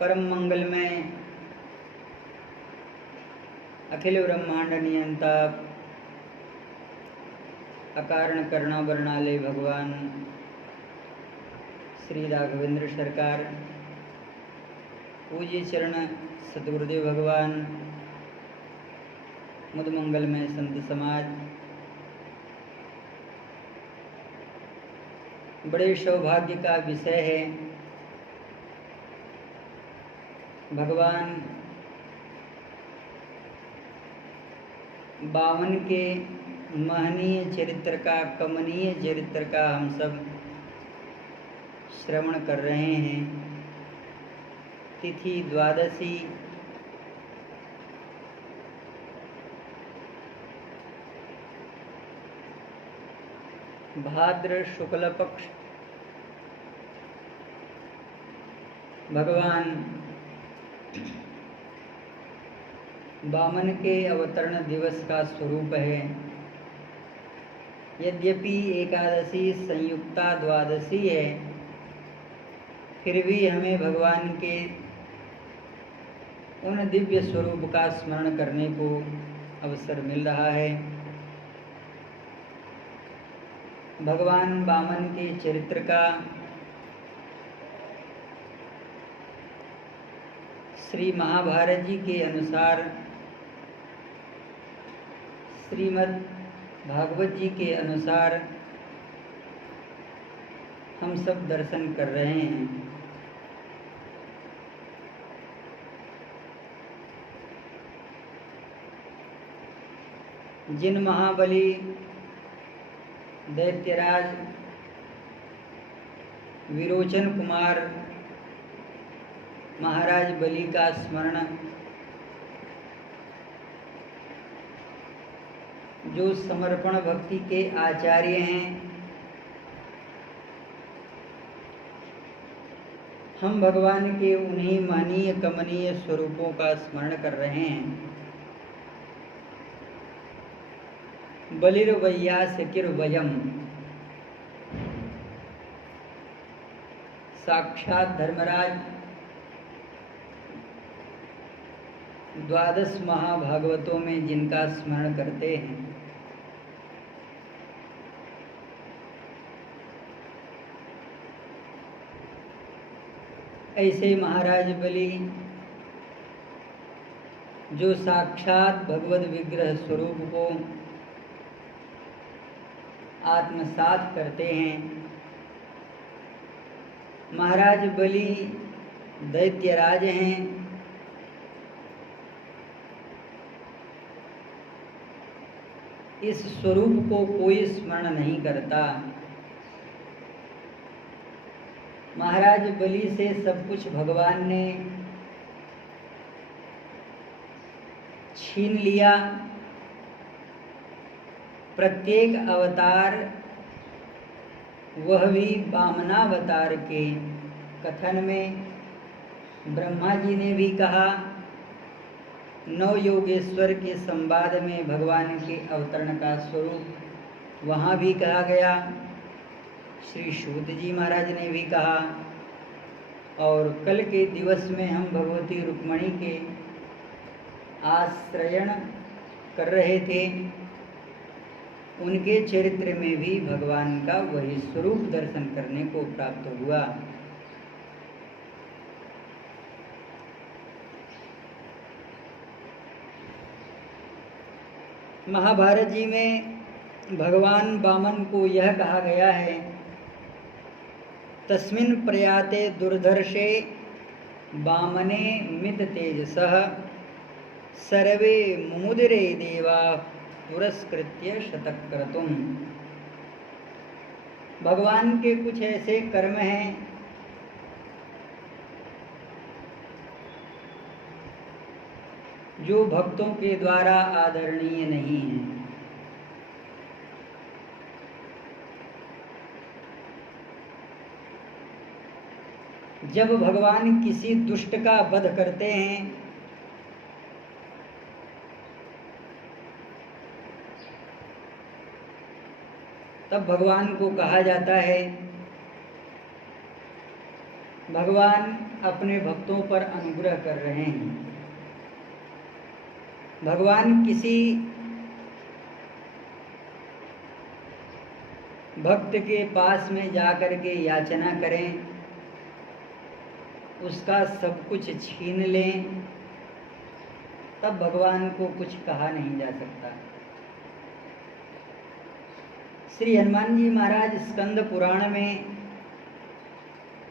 परम मंगलमय अखिल ब्रह्मांड नियंता अकारण करुणा वर्णालय भगवान श्री राघवेंद्र सरकार, पूज्य चरण सतगुरुदेव भगवान, मुद मंगलमय संत समाज, बड़े सौभाग्य का विषय है भगवान बावन के महनीय चरित्र का, कमनीय चरित्र का हम सब श्रवण कर रहे हैं। तिथि द्वादशी, भाद्र शुक्ल पक्ष, भगवान वामन के अवतरण दिवस का स्वरूप है। यद्यपि एकादशी संयुक्ता द्वादशी है, फिर भी हमें भगवान के उन दिव्य स्वरूप का स्मरण करने को अवसर मिल रहा है। भगवान वामन के चरित्र का श्री महाभारत जी के अनुसार, श्रीमद् भागवत जी के अनुसार हम सब दर्शन कर रहे हैं। जिन महाबली दैत्यराज विरोचन कुमार महाराज बलि का स्मरण, जो समर्पण भक्ति के आचार्य हैं, हम भगवान के उन्हीं महनीय कमनीय स्वरूपों का स्मरण कर रहे हैं। बलिर्वैयासकिर्वयम्, साक्षात धर्मराज 12 महाभागवतों में जिनका स्मरण करते हैं, ऐसे महाराज बलि जो साक्षात भगवद विग्रह स्वरूप को आत्मसात करते हैं, महाराज बलि दैत्यराज हैं। इस स्वरूप को कोई स्मरण नहीं करता। महाराज बलि से सब कुछ भगवान ने छीन लिया। प्रत्येक अवतार, वह भी वामनावतार के कथन में ब्रह्मा जी ने भी कहा, नव योगेश्वर के संवाद में भगवान के अवतरण का स्वरूप वहाँ भी कहा गया। श्री सूत जी महाराज ने भी कहा, और कल के दिवस में हम भगवती रुक्मणी के आश्रयण कर रहे थे, उनके चरित्र में भी भगवान का वही स्वरूप दर्शन करने को प्राप्त हुआ। महाभारत जी में भगवान वामन को यह कहा गया है, तस्मिन् प्रयाते दुर्धर्षे वामने मित तेजसः सर्वे मुमुदिरे देवा पुरस्कृत्य शतक्रतुम्। भगवान के कुछ ऐसे कर्म हैं जो भक्तों के द्वारा आदरणीय नहीं हैं। जब भगवान किसी दुष्ट का वध करते हैं, तब भगवान को कहा जाता है भगवान अपने भक्तों पर अनुग्रह कर रहे हैं। भगवान किसी भक्त के पास में जाकर के याचना करें, उसका सब कुछ छीन लें, तब भगवान को कुछ कहा नहीं जा सकता। श्री हनुमान जी महाराज स्कंद पुराण में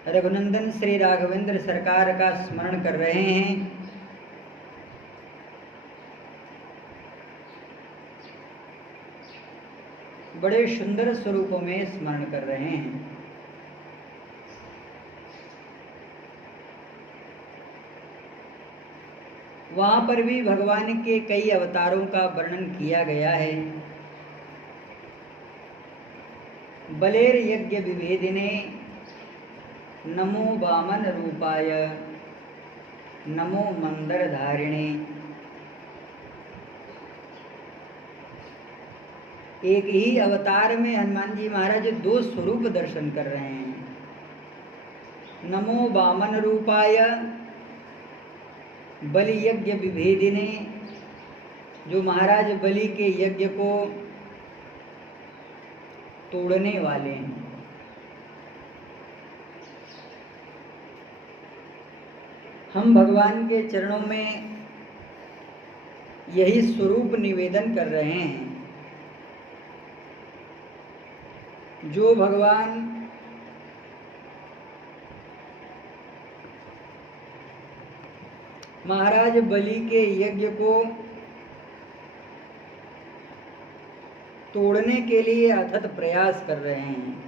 रघुनंदन श्री राघवेंद्र सरकार का स्मरण कर रहे हैं। बड़े सुंदर स्वरूपों में स्मरण कर रहे हैं। वहां पर भी भगवान के कई अवतारों का वर्णन किया गया है। बलेर यज्ञ विभेदिने नमो वामन रूपाय नमो मंदर धारिणे। एक ही अवतार में हनुमान जी महाराज दो स्वरूप दर्शन कर रहे हैं। नमो वामन रूपाय बलि यज्ञ विभेदिने, जो महाराज बलि के यज्ञ को तोड़ने वाले हैं। हम भगवान के चरणों में यही स्वरूप निवेदन कर रहे हैं। जो भगवान महाराज बलि के यज्ञ को तोड़ने के लिए अथक प्रयास कर रहे हैं।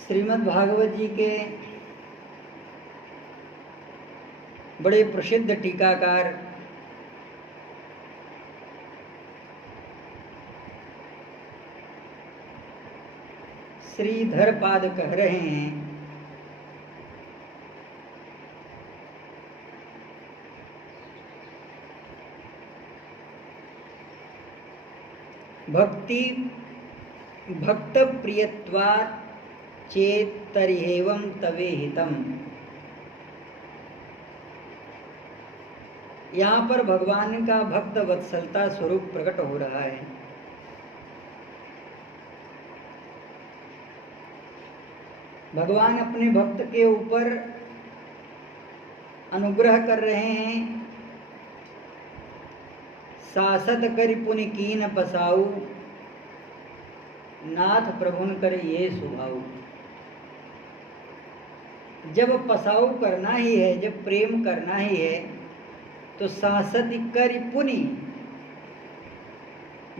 श्रीमद् भागवत जी के बड़े प्रसिद्ध टीकाकार श्रीधरपाद कह रहे हैं, भक्ति भक्त प्रियत्वात् चेतरिहेवं तवे हितम। यहाँ पर भगवान का भक्त वत्सलता स्वरूप प्रकट हो रहा है। भगवान अपने भक्त के ऊपर अनुग्रह कर रहे हैं। सासत कर पुनि कीन पसाऊ, नाथ प्रभुन कर ये सुभाऊ। जब पसाऊ करना ही है, जब प्रेम करना ही है, तो सासत कर पुनि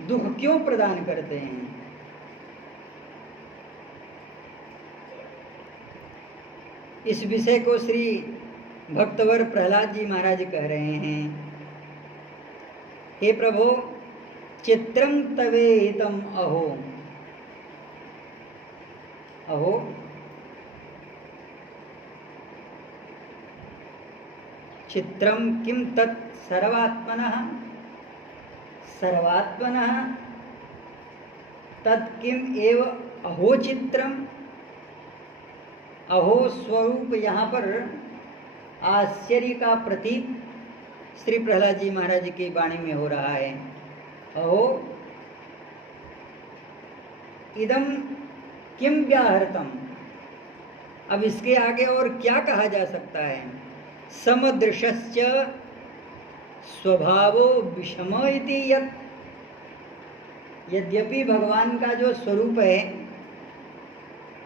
दुख क्यों प्रदान करते हैं? इस विषय को श्री भक्तवर प्रहलाद जी महाराज कह रहे हैं, हे प्रभु चित्रम तवे हितम अहो। अहो चित्रम किम तत् सर्वात्मनः, सर्वात्मनः तत् किम एव अहो चित्रम। अहो स्वरूप यहाँ पर आश्चर्य का प्रतीक श्री प्रहलाद जी महाराज की वाणी में हो रहा है। अहो इदम किम व्याहृतम। अब इसके आगे और क्या कहा जा सकता है? समदृशश्च स्वभावो विषम इति यत्। यद्यपि भगवान का जो स्वरूप है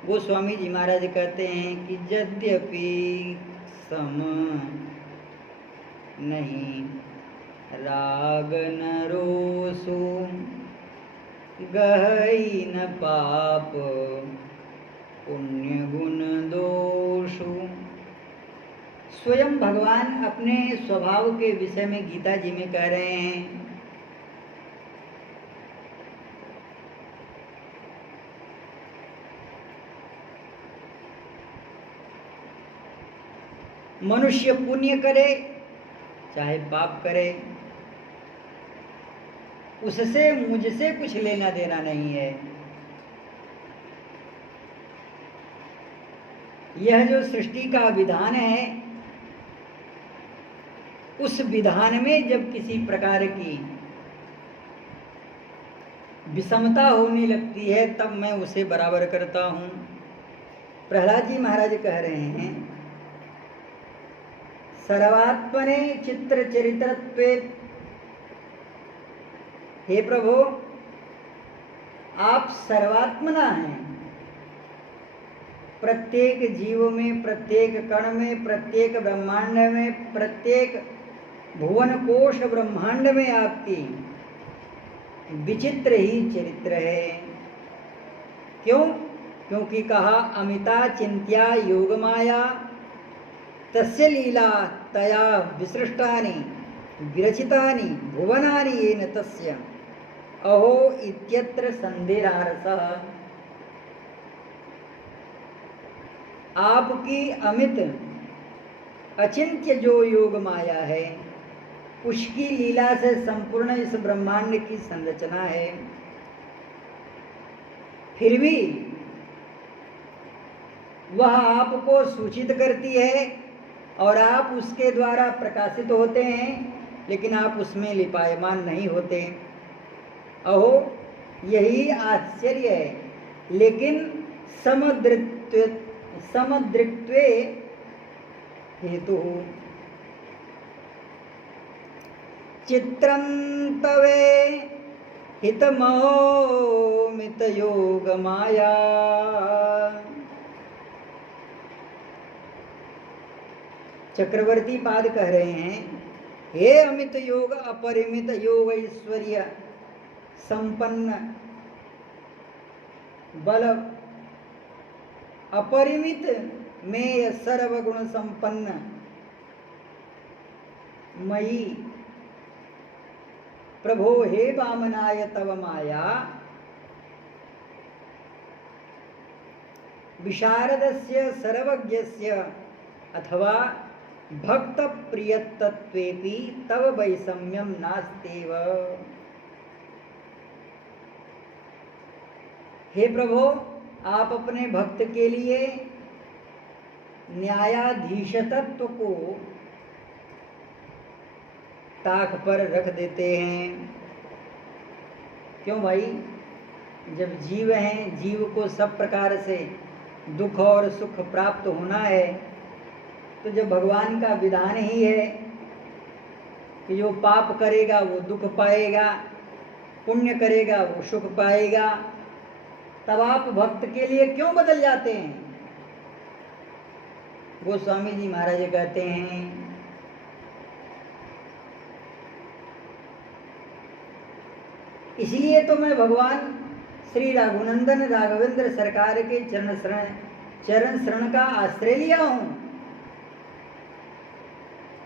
वो स्वामी जी महाराज कहते हैं कि यद्यपि सम नहीं राग न रोसु गहई न पाप पुण्य गुण दोषु। स्वयं भगवान अपने स्वभाव के विषय में गीता जी में कह रहे हैं, मनुष्य पुण्य करे चाहे पाप करे, उससे मुझसे कुछ लेना देना नहीं है। यह जो सृष्टि का विधान है, उस विधान में जब किसी प्रकार की विषमता होने लगती है तब मैं उसे बराबर करता हूं। प्रहलाद जी महाराज कह रहे हैं, सर्वात्मने चित्र चरित्रत्वे, हे प्रभु आप सर्वात्मना हैं। प्रत्येक जीव में, प्रत्येक कण में, प्रत्येक ब्रह्मांड में, प्रत्येक भुवन कोश ब्रह्मांड में आपकी विचित्र ही चरित्र है। क्यों? क्योंकि कहा अमिता चिंत्या योग माया तस्य लीला तया विसृष्टानि विरचितानि भुवनानि येन तस्य अहो इत्यत्र संदेहारसः। आपकी अमित अचिंत्य जो योग माया है, उसकी लीला से संपूर्ण इस ब्रह्मांड की संरचना है। फिर भी वह आपको सूचित करती है और आप उसके द्वारा प्रकाशित होते हैं, लेकिन आप उसमें लिपायमान नहीं होते। अहो यही आश्चर्य है। लेकिन समदृक्त्वे हेतु चित्रं तवे हितमहो मित योग माया। चक्रवर्ती पाद कह रहे हैं, हे अमित योग अपरिमित योग ऐश्वर्य संपन्न बल अपरिमित में सर्वगुण संपन्न मयि प्रभो हे वामनाय तव माया विशारदस्य सर्वज्ञस्य अथवा भक्त प्रियत्वेपि तव वैषम्यम नास्तेव। हे प्रभो आप अपने भक्त के लिए न्यायाधीश तत्व को ताक पर रख देते हैं। क्यों भाई? जब जीव हैं, जीव को सब प्रकार से दुख और सुख प्राप्त होना है, तो जब भगवान का विधान ही है कि जो पाप करेगा वो दुख पाएगा, पुण्य करेगा वो सुख पाएगा, तब आप भक्त के लिए क्यों बदल जाते हैं? गोस्वामी जी महाराज कहते हैं, इसलिए तो मैं भगवान श्री रघुनंदन राघवेंद्र सरकार के चरण शरण का आश्रय लिया हूं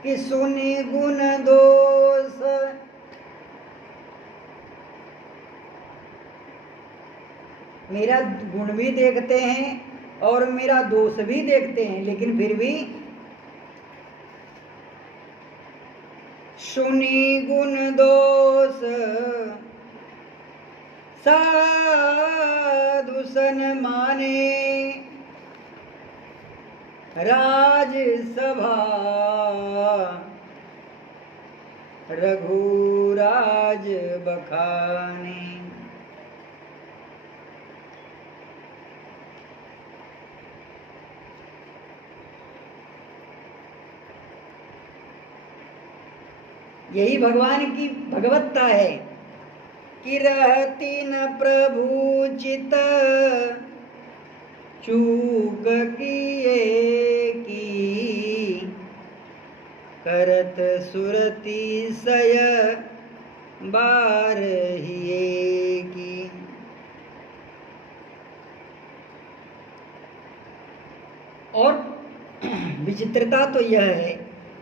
कि सुनि गुण दोष मेरा गुण भी देखते हैं और मेरा दोष भी देखते हैं, लेकिन फिर भी सुनि गुण दोष साधु सन माने राजसभा रघुराज बखाने। यही भगवान की भगवत्ता है कि रहती न प्रभु चित चूक किए की करत सुरति सय बारहिए की। और विचित्रता तो यह है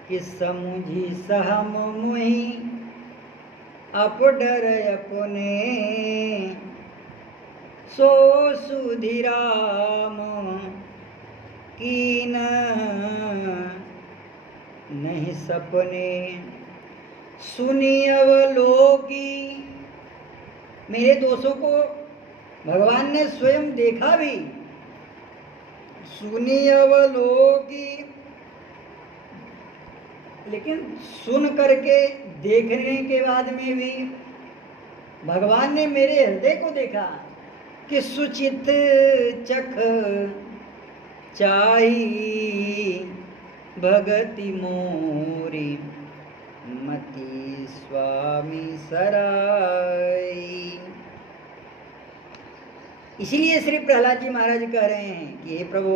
कि समुझी सहम मुहि अपडर अपने सो सुधिराम कीन नहीं सपने सुनी अवलोकी मेरे दोषों को भगवान ने स्वयं देखा भी, सुनी अवलोकी, लेकिन सुन करके देखने के बाद में भी भगवान ने मेरे हृदय को देखा कि सुचित चख चाही भगति मोरी मति स्वामी सराई। इसलिए श्री प्रहलाद जी महाराज कह रहे हैं कि हे प्रभु,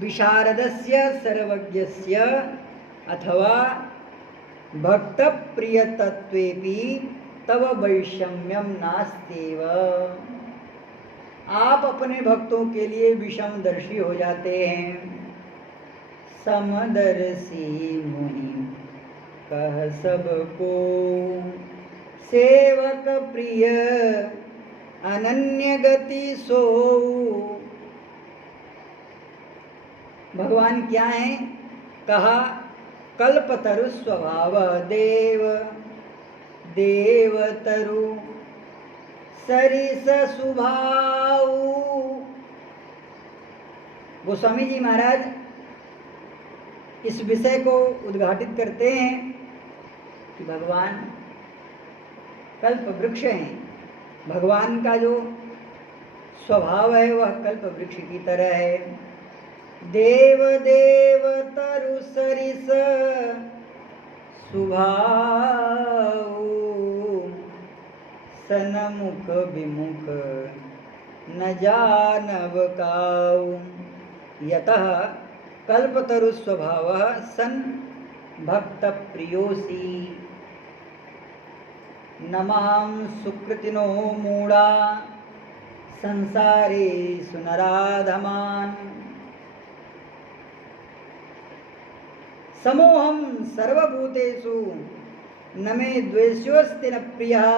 विशारदस्य सर्वज्ञस्य अथवा भक्त प्रिय तत्वेपि तव वैषम्यम नास्तेव। आप अपने भक्तों के लिए विषमदर्शी हो जाते हैं। समदर्शी मुनि कह सबको, सेवक प्रिय अनन्य गति सो। भगवान क्या है? कहा कल्पतरु स्वभाव देव, देवतरु सरिस सुभाव। गोस्वामी जी महाराज इस विषय को उद्घाटित करते हैं कि भगवान कल्प वृक्ष हैं। भगवान का जो स्वभाव है वह कल्प वृक्ष की तरह है। देव देव तरु सरिस सुभाव, सनमुख विमुख न जानव काऊ। यतः कल्पतरु स्वभाव सन भक्त प्रियोसी, नमां सुकृतिनो मूढ़ा संसारे सुनराधमान। समोहम सर्वभूतेषु न मे द्वेष्योस्ति न प्रियः,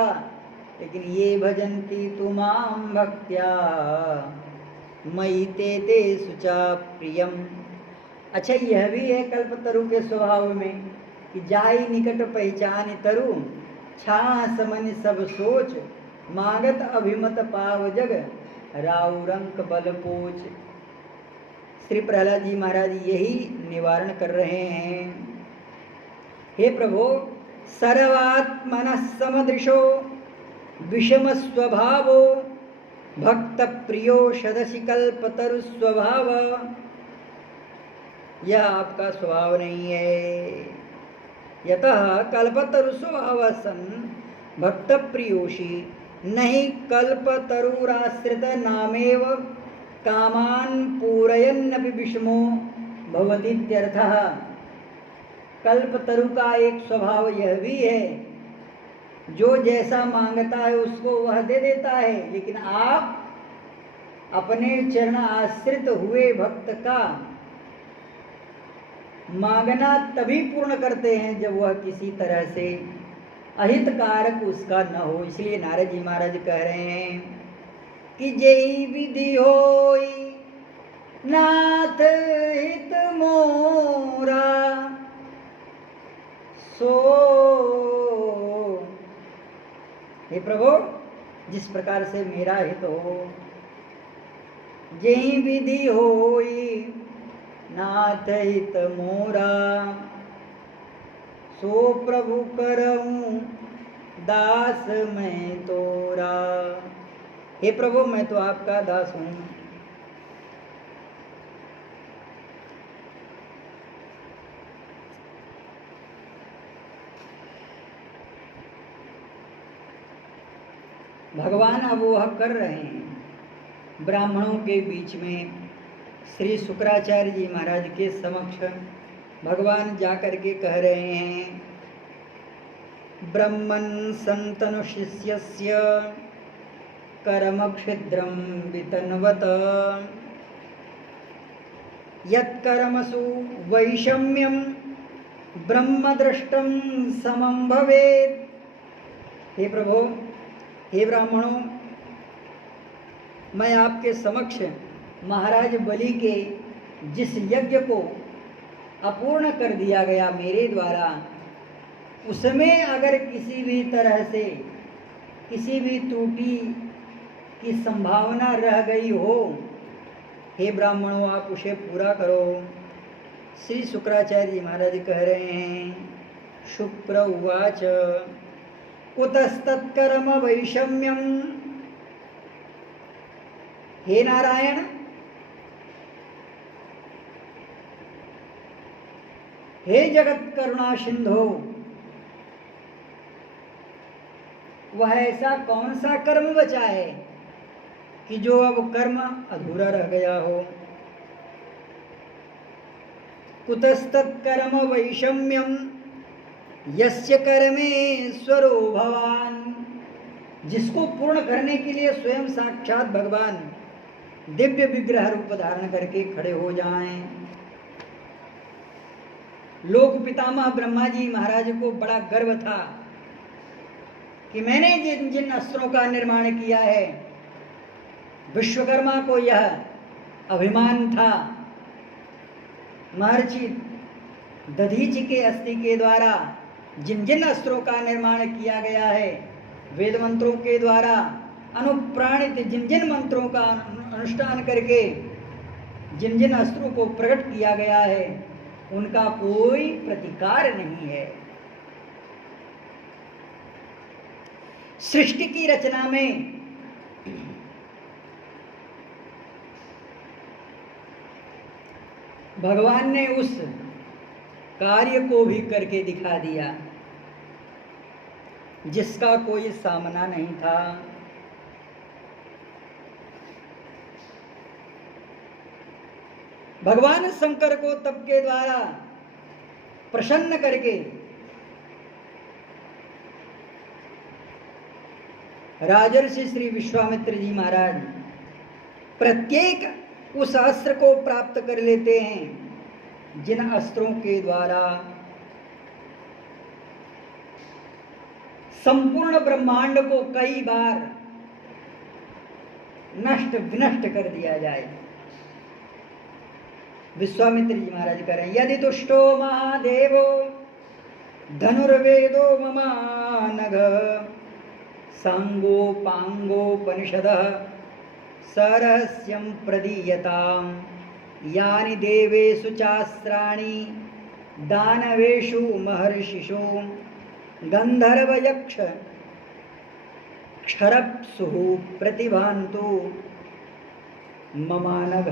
लेकिन ये भजन्ति तु मां भक्त्या मयि ते ते सुचा प्रियम। अच्छा, यह भी है कल्पतरु के स्वभाव में कि जाई निकट पहचान तरु, छास मन सब सोच, मागत अभिमत पाव जग, राउरंक बल पोच। श्री प्रहलाद जी महाराज यही निवारण कर रहे हैं। हे प्रभु, सर्वात्मनः समदृशो विषम स्वभावो भक्त प्रियो सदसि कल्पतरु स्वभाव। यह आपका स्वभाव नहीं है। यतः कल्पतरु स्वभाव सन भक्त प्रियोषि नहीं कल्पतरुराश्रित नामेव कामान पूरयन्नपि विषमो भवतीत्यर्थः। कल्पतरु का एक स्वभाव यह भी है, जो जैसा मांगता है उसको वह दे देता है, लेकिन आप अपने चरण आश्रित हुए भक्त का मांगना तभी पूर्ण करते हैं जब वह किसी तरह से अहित कारक उसका न हो। इसलिए नारद जी महाराज कह रहे हैं कि जय विधि होई नाथ हित मोरा, सो। हे प्रभु, जिस प्रकार से मेरा हित हो, जय विधि होई नाथ हित मोरा, सो प्रभु करऊं दास मैं तोरा। हे प्रभु, मैं तो आपका दास हूं। भगवान अब वह कर रहे हैं। ब्राह्मणों के बीच में श्री शुक्राचार्य जी महाराज के समक्ष भगवान जाकर के कह रहे हैं, ब्रह्मन् संतनु शिष्यस्य कर्म क्षिद्रं वितन्वत, यत्कर्मसु वैषम्यं ब्रह्मदृष्टं समं भवेत्। हे प्रभु, हे ब्राह्मणों, मैं आपके समक्ष महाराज बलि के जिस यज्ञ को अपूर्ण कर दिया गया मेरे द्वारा, उसमें अगर किसी भी तरह से किसी भी त्रुटि की संभावना रह गई हो, हे ब्राह्मणों आप उसे पूरा करो। श्री शुक्राचार्य जी महाराज कह रहे हैं, शुक्र उवाच कुतस्तत्कर्म वैषम्यम। हे नारायण, हे जगत करुणा सिंधो, वह ऐसा कौन सा कर्म बचा है कि जो अब कर्म अधूरा रह गया हो। कुतस्तत्कर्म वैषम्यम यस्य कर्मेश्वरो भवान। जिसको पूर्ण करने के लिए स्वयं साक्षात भगवान दिव्य विग्रह रूप धारण करके खड़े हो जाएं। लोक पितामह ब्रह्मा जी महाराज को बड़ा गर्व था कि मैंने जिन जिन अस्त्रों का निर्माण किया है, विश्वकर्मा को यह अभिमान था। महर्षि दधीचि के अस्थि के द्वारा जिन जिन अस्त्रों का निर्माण किया गया है, वेद मंत्रों के द्वारा अनुप्राणित जिन जिन मंत्रों का अनुष्ठान करके जिन जिन अस्त्रों को प्रकट किया गया है, उनका कोई प्रतिकार नहीं है। सृष्टि की रचना में भगवान ने उस कार्य को भी करके दिखा दिया जिसका कोई सामना नहीं था। भगवान शंकर को तप के द्वारा प्रसन्न करके राजर्षि श्री विश्वामित्र जी महाराज प्रत्येक उस अस्त्र को प्राप्त कर लेते हैं जिन अस्त्रों के द्वारा संपूर्ण ब्रह्मांड को कई बार नष्ट विनष्ट कर दिया जाए। विश्वामित्र जी महाराज कह रहे हैं, यदि तुष्टो महादेवो धनुर्वेदो ममानघ सांगोपांगोपनिषदः सरहस्यं प्रदीयताम् यानि देवेषु चास्त्राणि दानवेषु महर्षिषु गंधर्वयक्ष क्षरप्सुः प्रतिभान्तु ममानघ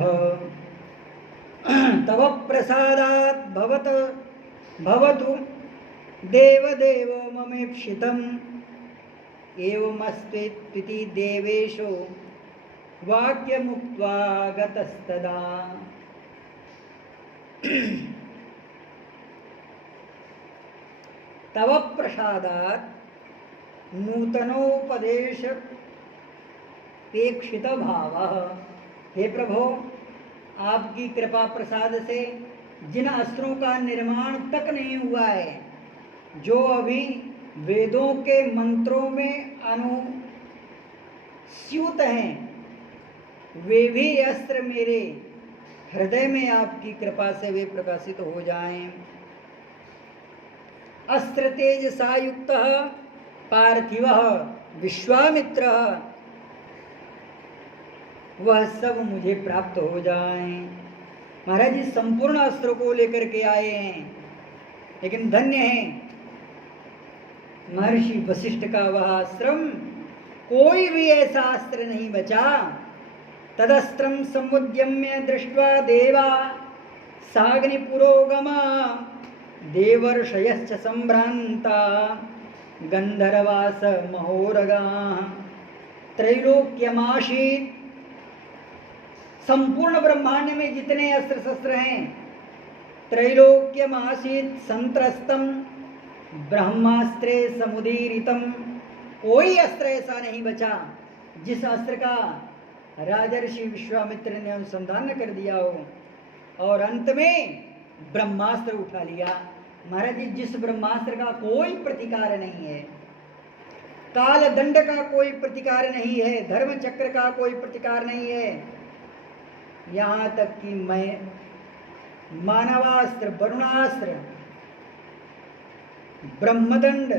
तव प्रसादात् भवतु देवदेव ममेप्सितम् एवमस्त्वेति देवेषु वाक्यमुक्त्वा गतस्तदा। तव प्रसादात् नूतनोपदेशपेक्षित भावः। हे प्रभो, आपकी कृपा प्रसाद से जिन अस्त्रों का निर्माण तक नहीं हुआ है, जो अभी वेदों के मंत्रों में अनुस्यूत हैं, वे भी अस्त्र मेरे हृदय में आपकी कृपा से वे प्रकाशित हो जाएं। अस्त्र तेज सायुक्त पार्थिव विश्वामित्र, वह सब मुझे प्राप्त हो जाएं। महाराज जी संपूर्ण अस्त्र को लेकर के आए हैं, लेकिन धन्य है महर्षि वशिष्ठ का वह आश्रम, कोई भी ऐसा अस्त्र नहीं बचा। तदस्त्रम समुद्यम्य दृष्ट्वा देवा साग्निपुरोगमा देवर्षयश्च संभ्रांता गंधर्वास महोरगा त्रैलोक्यमाशीत। संपूर्ण ब्रह्मांड में जितने अस्त्र शस्त्र हैं, त्रैलोक्यमासीत संत्रस्तम ब्रह्मास्त्रे समुदीरितम। कोई अस्त्र ऐसा नहीं बचा जिस अस्त्र का राजर्षि विश्वामित्र ने अनुसंधान कर दिया हो और अंत में ब्रह्मास्त्र उठा लिया। महाराज जी जिस ब्रह्मास्त्र का कोई प्रतिकार नहीं है, काल दंड का कोई प्रतिकार नहीं है, धर्म चक्र का कोई प्रतिकार नहीं है, यहाँ तक कि मैं मानवास्त्र, वरुणास्त्र, ब्रह्मदंड,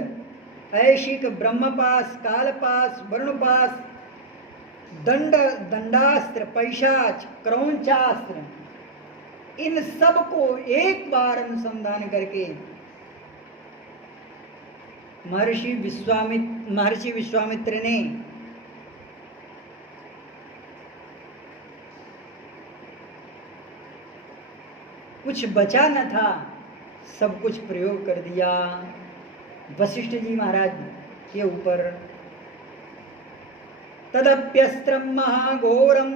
ऐशिक, ब्रह्मपास, कालपास, वर्णपास, दंड, दंडास्त्र, पैशाच, क्रौंचास्त्र, इन सब को एक बार अनुसंधान करके महर्षि विश्वामित्र ने कुछ बचा न था, सब कुछ प्रयोग कर दिया वशिष्ठ जी महाराज के ऊपर। तदप्यस्त्रम महाघोरम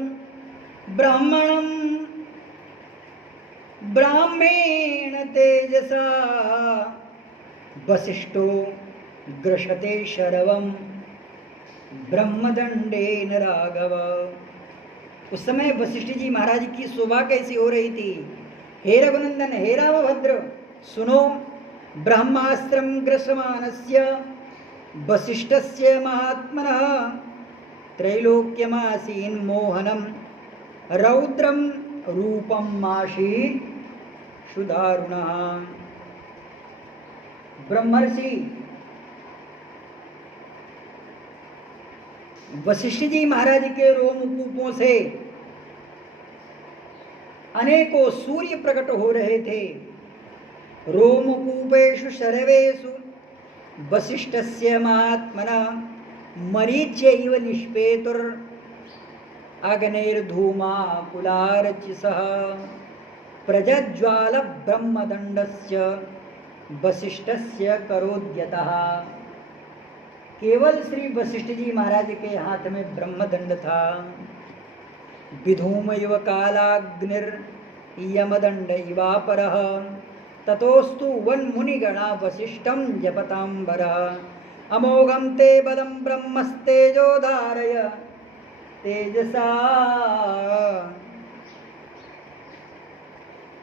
ब्राह्मणम ब्राह्मेण तेजसा वशिष्ठो ग्रशते शरवम ब्रह्मदंडेन राघव। उस समय वशिष्ठ जी महाराज की शोभा कैसी हो रही थी। हे रघुनंदन, हे रामभद्र, सुनो, ब्रह्मास्त्रम ग्रसमानस्य वशिष्ठस्य महात्मनः त्रैलोक्यमासीन मोहनम रौद्रम रूपम आसीत् सुदारुणः। ब्रह्मर्षि वशिष्ठ जी महाराज के रोमकूपों से अनेकों सूर्य प्रकट हो रहे थे। रोमकूपेषु सर्वेषु वशिष्ठस्य महात्मनः मरीच्यैव निष्पेतुर अग्निर्धूमाकुलार्चिसः प्रज्ज्वाल ब्रह्मदंडस्य वशिष्ठस्य करोद्यतः। केवल श्री वशिष्ठ जी महाराज के हाथ में ब्रह्मदंड था। विधूम इव कालाग्निर यमदंड इवापरः ततोस्तु वन्मुनिगणा वशिष्ठं जपतांबरः। अमोघं ते बलं ब्रह्मस्तेजो धारय तेजसा।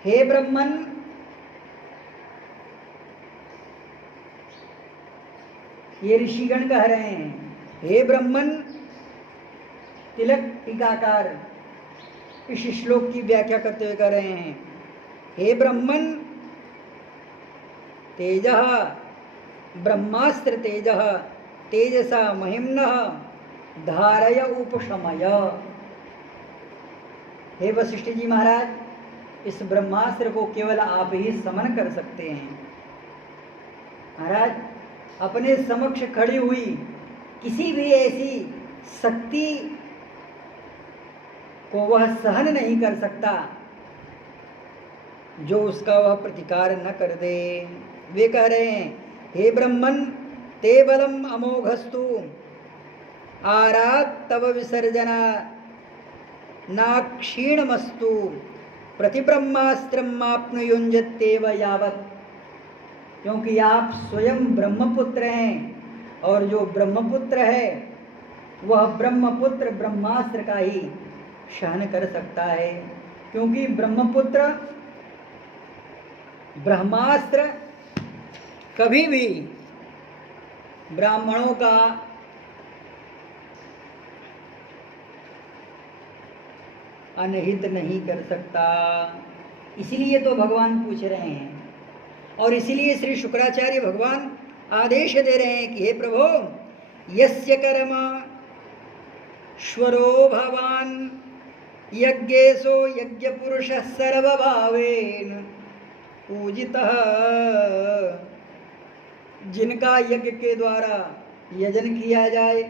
हे ब्रह्मन, ये ऋषिगण कह रहे हैं, हे ब्रह्मन, तिलक टीकाकार इस श्लोक की व्याख्या करते हुए कह रहे हैं, हे ब्रह्मन, तेजः ब्रह्मास्त्र तेजः तेजसा महिम्नः धारय उपशमय। हे वशिष्ठ जी महाराज, इस ब्रह्मास्त्र को केवल आप ही समन कर सकते हैं। महाराज, अपने समक्ष खड़ी हुई किसी भी ऐसी शक्ति को वह सहन नहीं कर सकता जो उसका वह प्रतिकार न कर दे। वे कह रहे हैं, हे ब्रह्मन, ते बलम अमोघस्तु आरात तव विसर्जना नाक्षीणमस्तु प्रतिब्रह्मास्त्रम आप्नुयुंजत्येव यावत्। क्योंकि आप स्वयं ब्रह्मपुत्र हैं और जो ब्रह्मपुत्र है वह ब्रह्मपुत्र ब्रह्मास्त्र का ही सहन कर सकता है। क्योंकि ब्रह्मपुत्र ब्रह्मास्त्र कभी भी ब्राह्मणों का अनहित नहीं कर सकता। इसीलिए तो भगवान पूछ रहे हैं और इसीलिए श्री शुक्राचार्य भगवान आदेश दे रहे हैं कि हे प्रभो, यस्य कर्म श्वरो भवान यज्ञेशो यज्ञ पुरुष सर्वभावेन पूजितः। जिनका यज्ञ के द्वारा यजन किया जाए,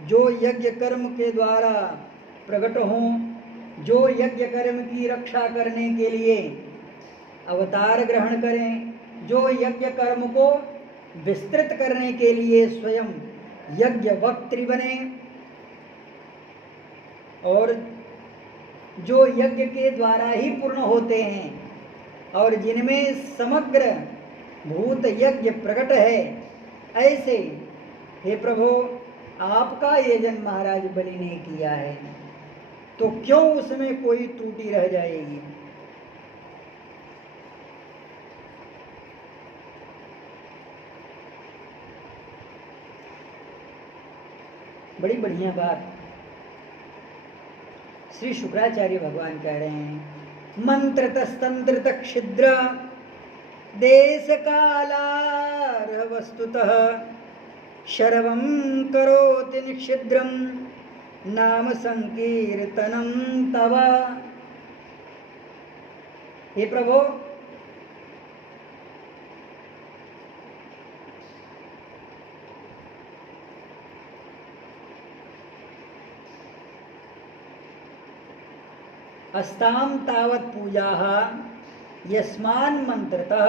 जो यज्ञ कर्म के द्वारा प्रकट हों, जो यज्ञ कर्म की रक्षा करने के लिए अवतार ग्रहण करें, जो यज्ञ कर्म को विस्तृत करने के लिए स्वयं यज्ञ वक्त्री बने और जो यज्ञ के द्वारा ही पूर्ण होते हैं और जिनमें समग्र भूत यज्ञ प्रकट है, ऐसे हे प्रभु, आपका यजन महाराज बलि ने किया है, तो क्यों उसमें कोई त्रुटि रह जाएगी। बड़ी बढ़िया बात श्री शुक्राचार्य भगवान कह रहे हैं। मंत्र तस्तंत्र तक्षिद्र देश कालार वस्तुतः शर्वं करोति निःशिद्रं नाम संकीर्तनं तव। हे प्रभु, अस्तां तावत् पूजाः यस्मान् मंत्रतः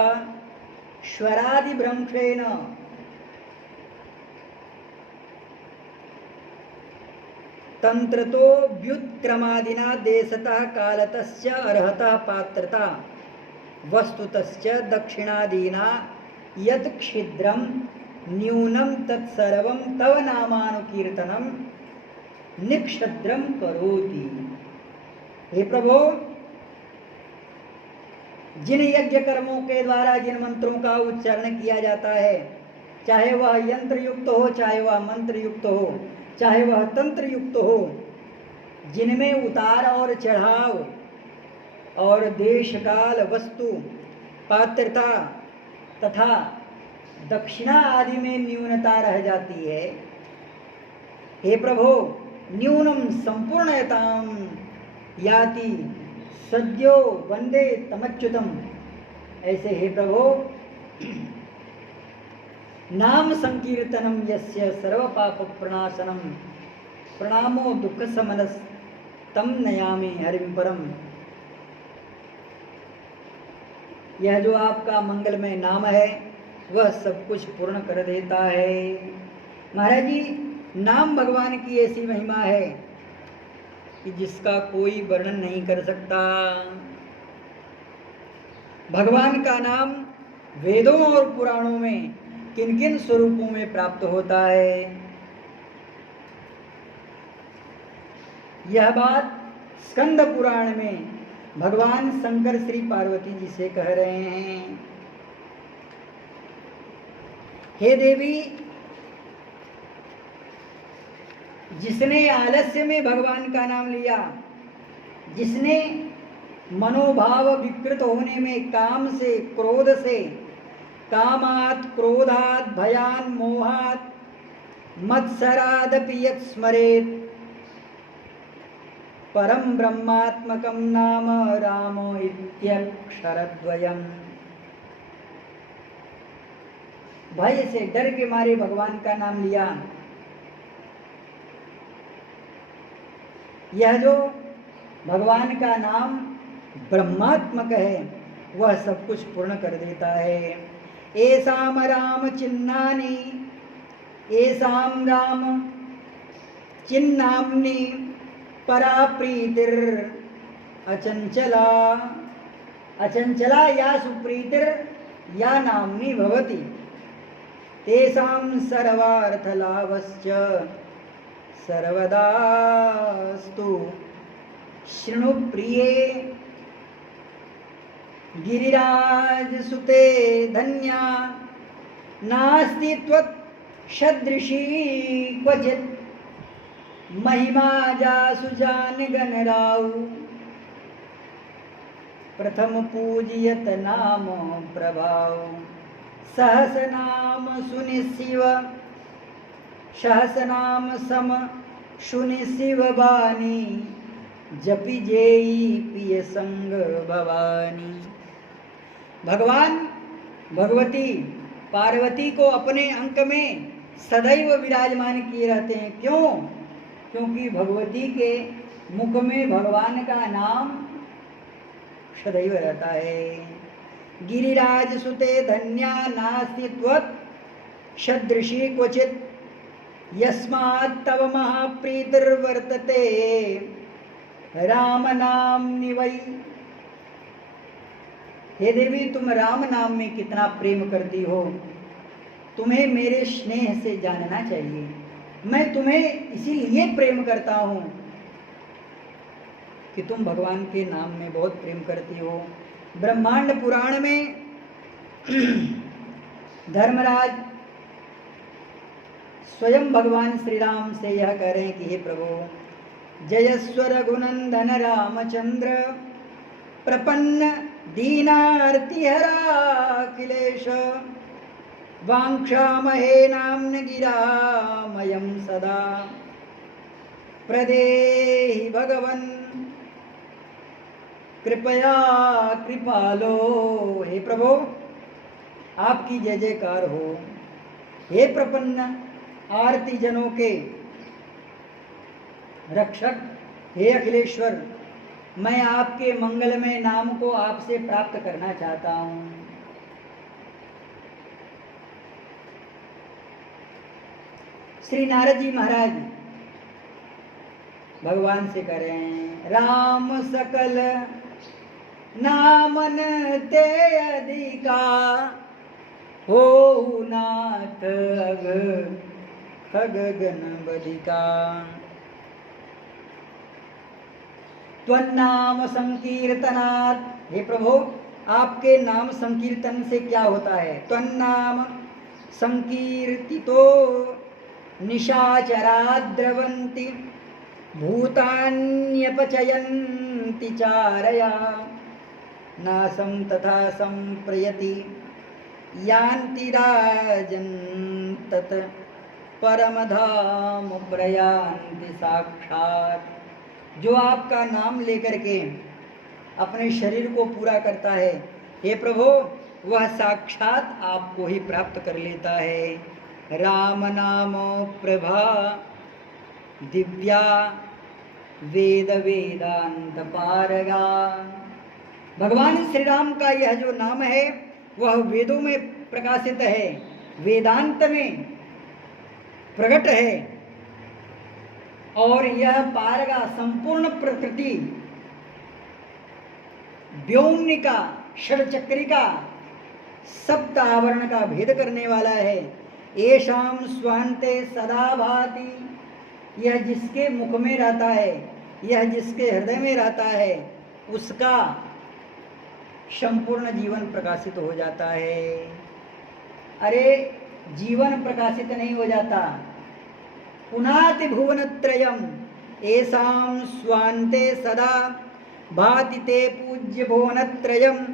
श्वरादि ब्रह्मेण तंत्रतो व्युत्क्रमादिना देशतः कालतस्य अर्हतः पात्रता वस्तुतस्य दक्षिणादीना यत् क्षिद्रं न्यूनं तत्सर्वं तव नामानुकीर्तनं निक्षद्रं करोति। हे प्रभु, जिन यज्ञ कर्मों के द्वारा जिन मंत्रों का उच्चारण किया जाता है, चाहे वह यंत्र युक्त हो, चाहे वह मंत्र युक्त हो, चाहे वह तंत्र युक्त हो, जिनमें उतार और चढ़ाव और देश काल वस्तु पात्रता तथा दक्षिणा आदि में न्यूनता रह जाती है, हे प्रभु, न्यूनम संपूर्णताम याति सद्यो वंदे तमच्युतम। ऐसे हे प्रभु, नाम संकीर्तनम यस्य सर्व पाप प्रणाशनम प्रणामो दुख समनस तम नयामि हरिम परम। यह जो आपका मंगलमय नाम है वह सब कुछ पूर्ण कर देता है। महाराज जी, नाम भगवान की ऐसी महिमा है कि जिसका कोई वर्णन नहीं कर सकता। भगवान का नाम वेदों और पुराणों में किन किन स्वरूपों में प्राप्त होता है, यह बात स्कंद पुराण में भगवान शंकर श्री पार्वती जी से कह रहे हैं। हे देवी, जिसने आलस्य में भगवान का नाम लिया, जिसने मनोभाव विकृत होने में काम से, क्रोध से, कामात् क्रोधात् भयान् मोहात् मत्सरादपि यत् स्मरेत् परम ब्रह्मात्मकं नाम रामो इत्यक्षरद्वयम्। भय से, डर के मारे भगवान का नाम लिया, यह जो भगवान का नाम ब्रह्मात्मक है वह सब कुछ पूर्ण कर देता है। एसाम राम चिन्नानि, एसाम राम चिन्नाम्नि परा प्रीतिर अचंचला, अचंचला या सुप्रीतिर या नाम्नि भवति। तेषां सर्वार्थलाभश्च सर्वदास्तु शृणु प्रिये। गिरिराज सुते धन्या नास्ति त्वत्सदृशी क्वचित् महिमा जासु जान गणराउ। प्रथम पूजियत नाम प्रभाव सहस नाम सुनि शिव, सहस नाम सम सुनि शिव बानी जपि जेई पिय संग भवानी। भगवान भगवती पार्वती को अपने अंक में सदैव विराजमान किए रहते हैं। क्यों? क्योंकि भगवती के मुख में भगवान का नाम सदैव रहता है। गिरिराज सुते धन्या नास्ति त्वत् सदृशी क्वचित् यस्मात् तव महाप्रीतिर्वर्तते राम नाम्नि वै। हे देवी, तुम राम नाम में कितना प्रेम करती हो, तुम्हें मेरे स्नेह से जानना चाहिए। मैं तुम्हें इसीलिए प्रेम करता हूँ कि तुम भगवान के नाम में बहुत प्रेम करती हो। ब्रह्मांड पुराण में धर्मराज स्वयं भगवान श्री राम से यह कह रहे हैं कि हे प्रभु, जयस्व रघुनंदन रामचंद्र प्रपन्न दीनार्तिहरा अखिलेश वाङ्क्षामहे नाम्न गिरामयं सदा प्रदेहि भगवन् कृपया कृपालो। हे प्रभु, आपकी जय जयकार हो। हे प्रपन्न आरती जनों के रक्षक, हे अखिलेश्वर, मैं आपके मंगलमय नाम को आपसे प्राप्त करना चाहता हूँ। श्री नारद जी महाराज भगवान से कह रहे हैं, राम सकल नामन ते अधिका हो नाथ अग खग गण बधिका। त्वन्नाम संकीर्तनात्, हे प्रभु, आपके नाम संकीर्तन से क्या होता है? त्वन्नाम संकीर्तितो निशाचरा द्रवन्ति भूतान्यपचयन्ति चारया नासं तथा संप्रयति यान्ति राजन् तत् परमधाम प्रयान्ति साक्षात्। जो आपका नाम लेकर के अपने शरीर को पूरा करता है, हे प्रभु, वह साक्षात आपको ही प्राप्त कर लेता है। राम नाम प्रभा दिव्या वेद वेदांत पारगा। भगवान श्री राम का यह जो नाम है वह वेदों में प्रकाशित है, वेदांत में प्रकट है, और यह पारगा संपूर्ण प्रकृति व्योमनिका षडचक्रिका सप्त आवरण का भेद करने वाला है। येषाम स्वान्ते सदा भाति, यह जिसके मुख में रहता है, यह जिसके हृदय में रहता है, उसका संपूर्ण जीवन प्रकाशित हो जाता है। अरे जीवन प्रकाशित नहीं हो जाता, पुनाति भुवनत्रयम् येषां स्वान्ते सदा भाति ते पूज्य भुवनत्रयम्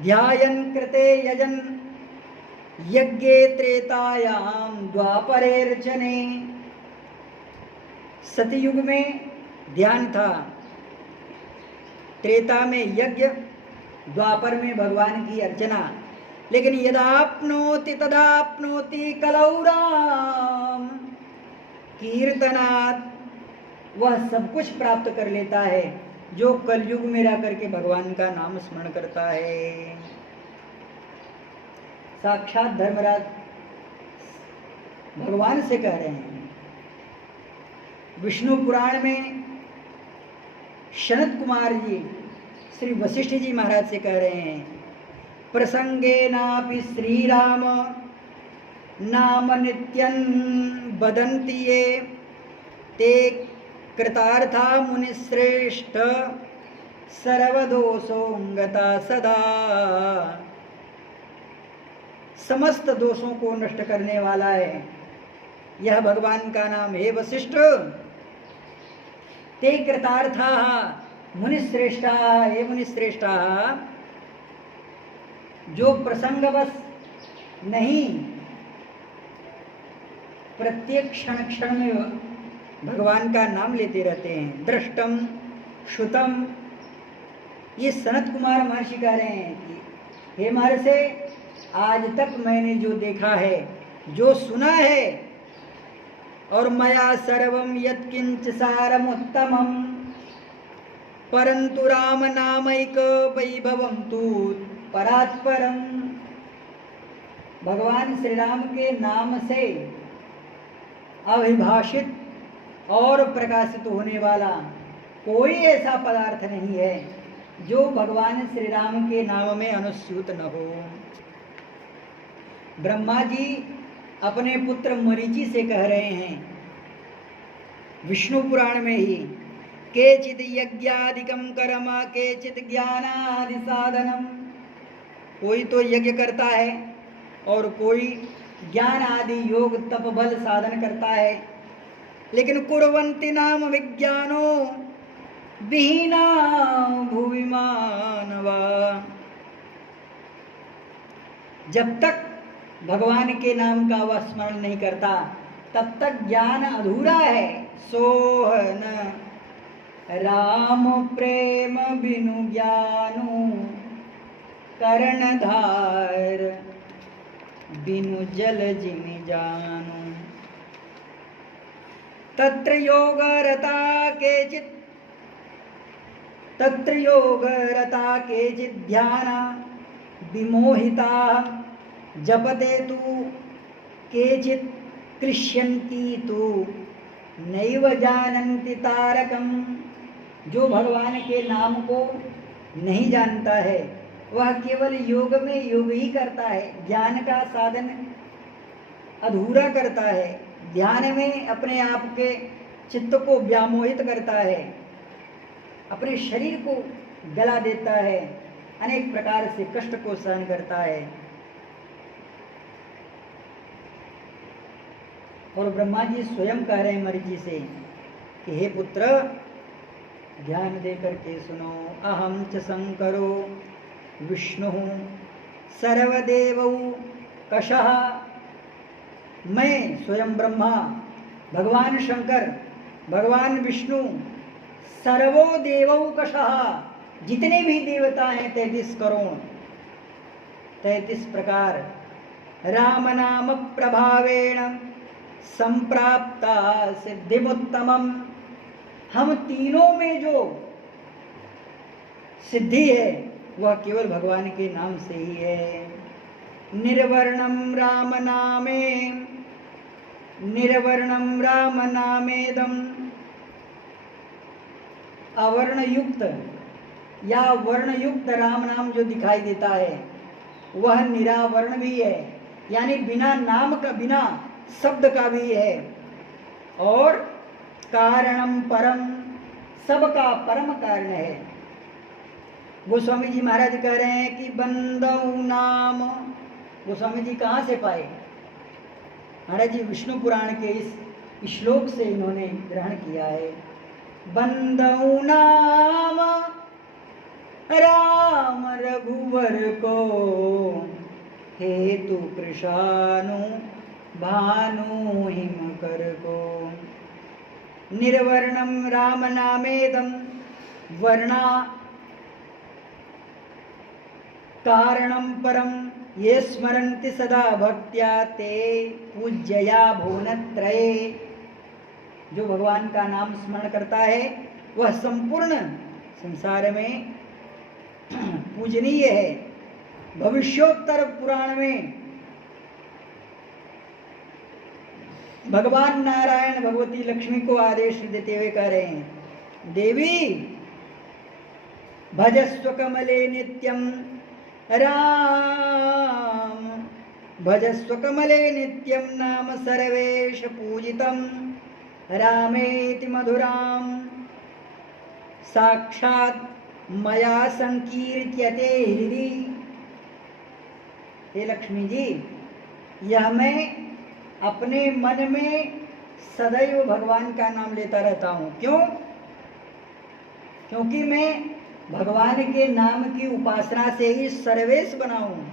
ध्यायन् कृते यजन् यज्ञे त्रेतायां द्वापरेर्चने। सतयुग में ध्यान था, त्रेता में यज्ञ, द्वापर में भगवान की अर्चना। लेकिन यदाप्नोति तदाप्नोति कलौ राम कीर्तनात्, वह सब कुछ प्राप्त कर लेता है जो कलयुग में रह करके भगवान का नाम स्मरण करता है। साक्षात धर्मराज भगवान से कह रहे हैं। विष्णु पुराण में सनत कुमार जी श्री वशिष्ठ जी महाराज से कह रहे हैं, प्रसंगेनापि श्री राम नाम नित्यं वदन्ति ये ते कृतार्था मुनिश्रेष्ठ सर्वदोषोंगता सदा। समस्त दोषों को नष्ट करने वाला है यह भगवान का नाम। हे वशिष्ठ, ते कृतार्था मुनिश्रेष्ठा, हे मुनिश्रेष्ठा, जो प्रसंगवश नहीं प्रत्येक क्षण क्षण में भगवान का नाम लेते रहते हैं। दृष्टम श्रुतम, ये सनत कुमार महर्षि कह रहे हैं कि हे महर्षि, आज तक मैंने जो देखा है, जो सुना है, और मया सर्वम यत्किंच सारम उत्तमम परंतु राम नामैक वैभवम तु परात्परम। भगवान श्री राम के नाम से अभिभाषित और प्रकाशित होने वाला कोई ऐसा पदार्थ नहीं है जो भगवान श्री राम के नाम में अनुस्यूत न हो। ब्रह्मा जी अपने पुत्र मरीचि से कह रहे हैं विष्णु पुराण में ही, केचिद यज्ञादिकम कर्म केचिद ज्ञानादि साधनम। कोई तो यज्ञ करता है और कोई ज्ञान आदि योग तप बल साधन करता है, लेकिन कुर्वन्ति नाम विज्ञानो विहीना भुवि मानवा। जब तक भगवान के नाम का वह स्मरण नहीं करता, तब तक ज्ञान अधूरा है। सोहन राम प्रेम बिनु ज्ञानु, कर्णधार बिनु जल जिमि जानु। तत्र योग रता केचित् ध्यान विमोहिता, जपते तु केचित् कृष्यन्ति तु नैव जानन्ति तारकम्। जो भगवान के नाम को नहीं जानता है वह केवल योग में योग ही करता है, ज्ञान का साधन अधूरा करता है, ध्यान में अपने आप के चित्त को व्यामोहित करता है, अपने शरीर को गला देता है, अनेक प्रकार से कष्ट को सहन करता है। और ब्रह्मा जी स्वयं कह रहे हैं मरीचि से कि हे पुत्र, ध्यान दे करके सुनो। अहम च शंकरो विष्णु सर्वदेवौ कषः। मैं स्वयं ब्रह्मा, भगवान शंकर, भगवान विष्णु, सर्वो देवौ कषः, जितने भी देवता हैं 33 करोड़, 33 प्रकार, राम नाम प्रभावेण संप्राप्ता सिद्धिमुत्तमम्। हम तीनों में जो सिद्धि है वह केवल भगवान के नाम से ही है। निर्वर्णम राम नामे, निर्वर्णम राम नामेदम। अवर्ण युक्त या वर्ण युक्त राम नाम जो दिखाई देता है वह निरावर्ण भी है, यानी बिना नाम का, बिना शब्द का भी है। और कारणम परम, सबका परम कारण है। गोस्वामी जी महाराज कह रहे हैं कि बंदौ नाम, गोस्वामी जी कहाँ से पाए? महाराज जी विष्णु पुराण के इस श्लोक से इन्होंने ग्रहण किया है। बंदौ नाम राम रघुवर को, हेतु कृशानु भानु हिमकर को। निर्वर्णम राम नामेदम, वर्णा कारणम परम, ये स्मरन्ति सदा भक्त्या ते पूज्यया भुवनत्रये। जो भगवान का नाम स्मरण करता है वह संपूर्ण संसार में पूजनीय है। भविष्योत्तर पुराण में भगवान नारायण भगवती लक्ष्मी को आदेश देते हुए कह रहे हैं, देवी भजस्व कमले नित्यम राम, भजस्व कमले नित्यम नाम सर्वेश पूजितम, रामेति मधुराम साक्षात मया संकीर्त्यते हृदि। हे लक्ष्मी जी, यह मैं अपने मन में सदैव भगवान का नाम लेता रहता हूँ। क्यों? क्योंकि मैं भगवान के नाम की उपासना से ही सर्वेश बना हूँ,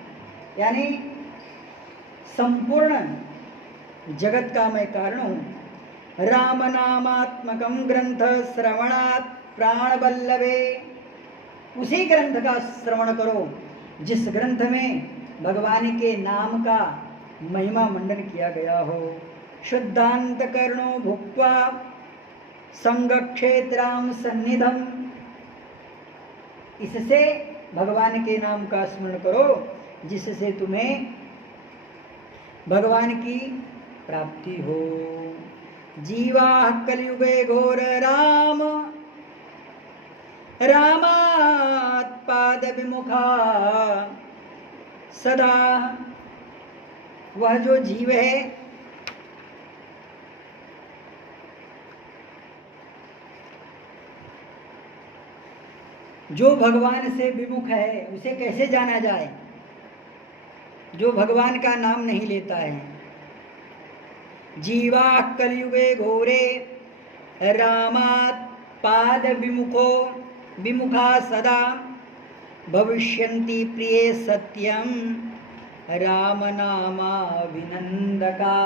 यानी संपूर्ण जगत का मैं कारण हूँ। राम नामात्मकम ग्रंथ श्रवणात् प्राण बल्लभे। उसी ग्रंथ का श्रवण करो जिस ग्रंथ में भगवान के नाम का महिमा मंडन किया गया हो। शुद्धांत कर्णो भुक्त्वा संगक्षेत्राम सन्निधम। इससे भगवान के नाम का स्मरण करो जिससे तुम्हें भगवान की प्राप्ति हो। जीवा कलयुगे घोर राम, रामात् पाद विमुखा सदा। वह जो जीव है जो भगवान से विमुख है उसे कैसे जाना जाए? जो भगवान का नाम नहीं लेता है। जीवा कलयुगे घोरे रामात् पाद विमुखो विमुखा सदा, भविष्यन्ति प्रिये सत्यम राम नामाभिनंदका।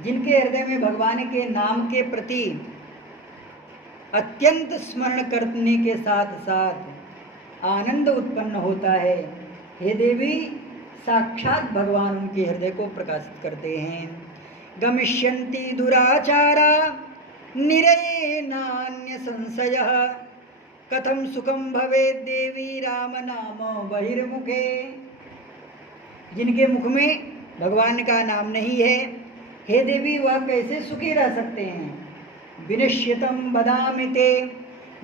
जिनके हृदय में भगवान के नाम के प्रति अत्यंत स्मरण करने के साथ साथ आनंद उत्पन्न होता है, हे देवी साक्षात भगवान उनके हृदय को प्रकाशित करते हैं। गमिष्यन्ति दुराचारा निरये नान्य संशयः, कथम सुखम भवेत् देवी राम नाम बहिर्मुखे। जिनके मुख में भगवान का नाम नहीं है, हे देवी वह कैसे सुखी रह सकते हैं। विनिश्चितम बदामि ते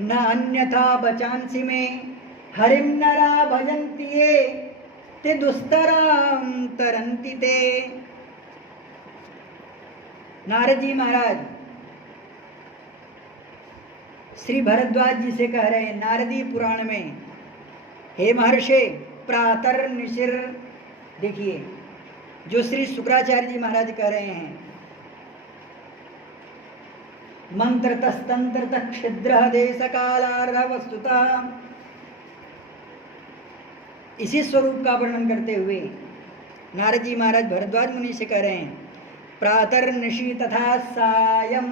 न अन्यथा बचांसि में, हरिम नरा भजन्ति ये ते दुस्तराम तरन्ति ते। नारद जी महाराज श्री भरद्वाज जी से कह रहे हैं नारदी पुराण में, हे महर्षि प्रातर निशिर। देखिए जो श्री शुक्राचार्य जी महाराज कह रहे हैं, मंत्र तस्तंत्र क्षिद्र देश कालार्ध वस्तुतः, इसी स्वरूप का वर्णन करते हुए नारद जी महाराज भरद्वाज मुनि से कह रहे हैं, प्रातर्निशि तथा सायं,